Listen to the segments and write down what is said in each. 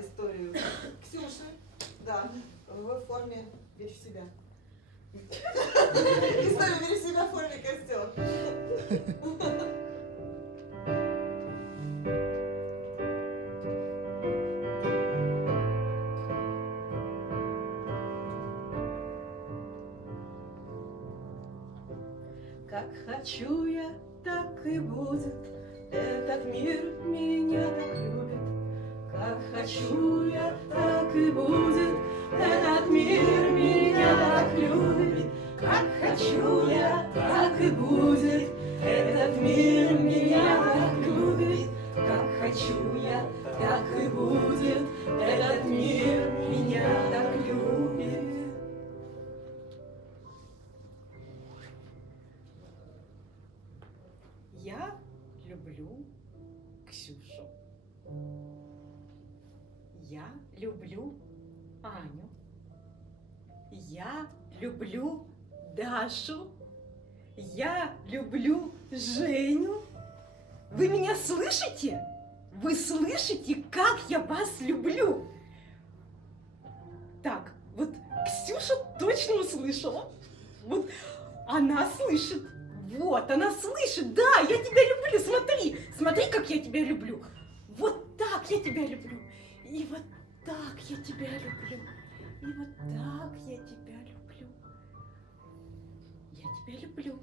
историю Ксюши, да, в форме «Верь в себя». Историю «Верь в себя» в форме костер. Как хочу я, так и будет. Этот мир меня так любит. Как хочу я, так и будет. Этот мир меня так любит. Как хочу я, так и будет. Этот мир меня так любит. Как хочу я, так и будет. Этот мир меня так любит. Я люблю Ксюшу. Я люблю Аню. Я люблю Дашу. Я люблю Женю. Вы меня слышите? Вы слышите, как я вас люблю? Так, вот Ксюша точно услышала. Вот она слышит. Вот, она слышит, да, я тебя люблю, смотри, смотри, как я тебя люблю. Вот так я тебя люблю, и вот так я тебя люблю, и вот так я тебя люблю. Я тебя люблю,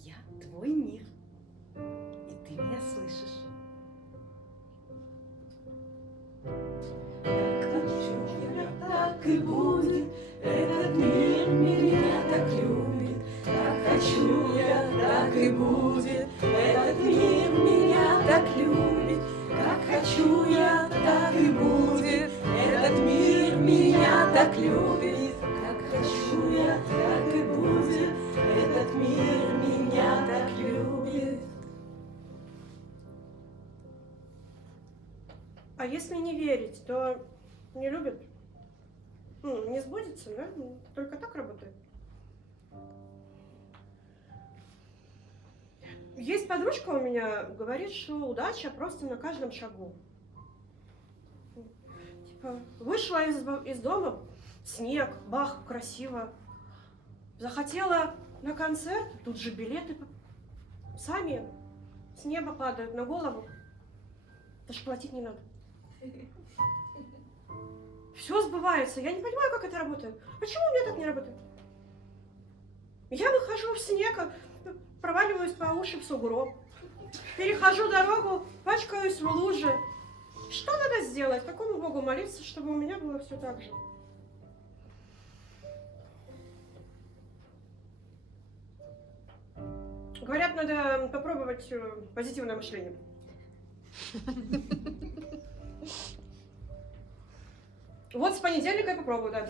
я твой мир, и ты меня слышишь. Как хочу я, так и будет, этот мир меня так любит. Как хочу я, так и будет, этот мир меня так любит. Как хочу я, так и будет, этот мир меня так любит. Как хочу я, так и будет, этот мир меня так любит. А если не верить, то не любят? Ну, не сбудется, да? Только так работает. Есть подружка у меня, говорит, что удача просто на каждом шагу. Типа, вышла из дома, снег, бах, красиво. Захотела на концерт, тут же билеты сами с неба падают на голову. Даже платить не надо. Все сбывается. Я не понимаю, как это работает. Почему у меня так не работает? Я выхожу в снег, проваливаюсь по уши в сугроб. Перехожу дорогу, пачкаюсь в луже. Что надо сделать? Какому Богу молиться, чтобы у меня было все так же? Говорят, надо попробовать позитивное мышление. Вот с понедельника я попробую, да.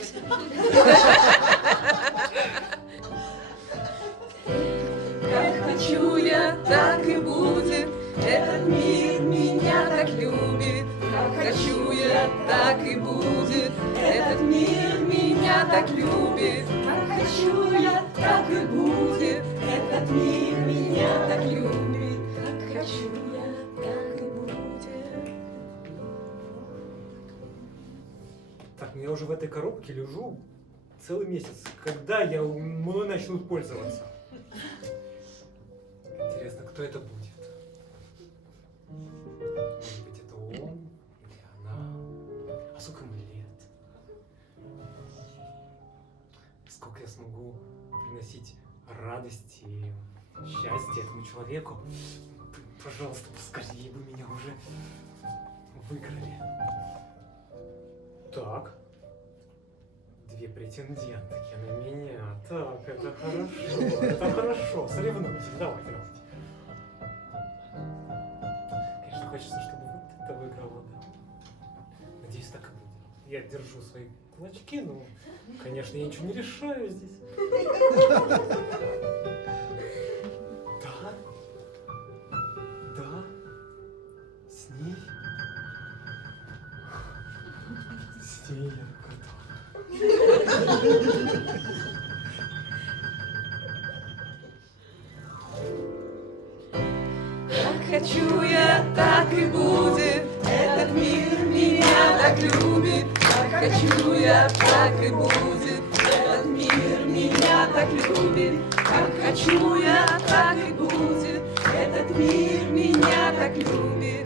Как хочу я, так и будет, этот мир меня так любит. Как хочу я, так и будет, этот мир меня так любит. Как хочу я, так и будет, этот мир меня так любит. Как хочу я, так и будет. Так, я уже в этой коробке лежу целый месяц. Когда я мной начнут пользоваться? Интересно, кто это будет? Может быть, это он или она? А сколько ему лет? Сколько я смогу приносить радости и счастье этому человеку? Пожалуйста, поскорее бы меня уже выиграли. Так. Две претендентки на меня. Так, это хорошо. Это хорошо. Соревнуйтесь. Давайте. Конечно, хочется, чтобы вот это выиграло, да. Надеюсь, так и будет. Я держу свои кулачки, но, конечно, я ничего не решаю здесь. Да. Да. С ней. С ней я Как хочу я, так и будет, этот мир меня так так любит, как хочу я, так и будет. Этот мир меня так любит, как хочу я, так и будет. Этот мир меня так любит.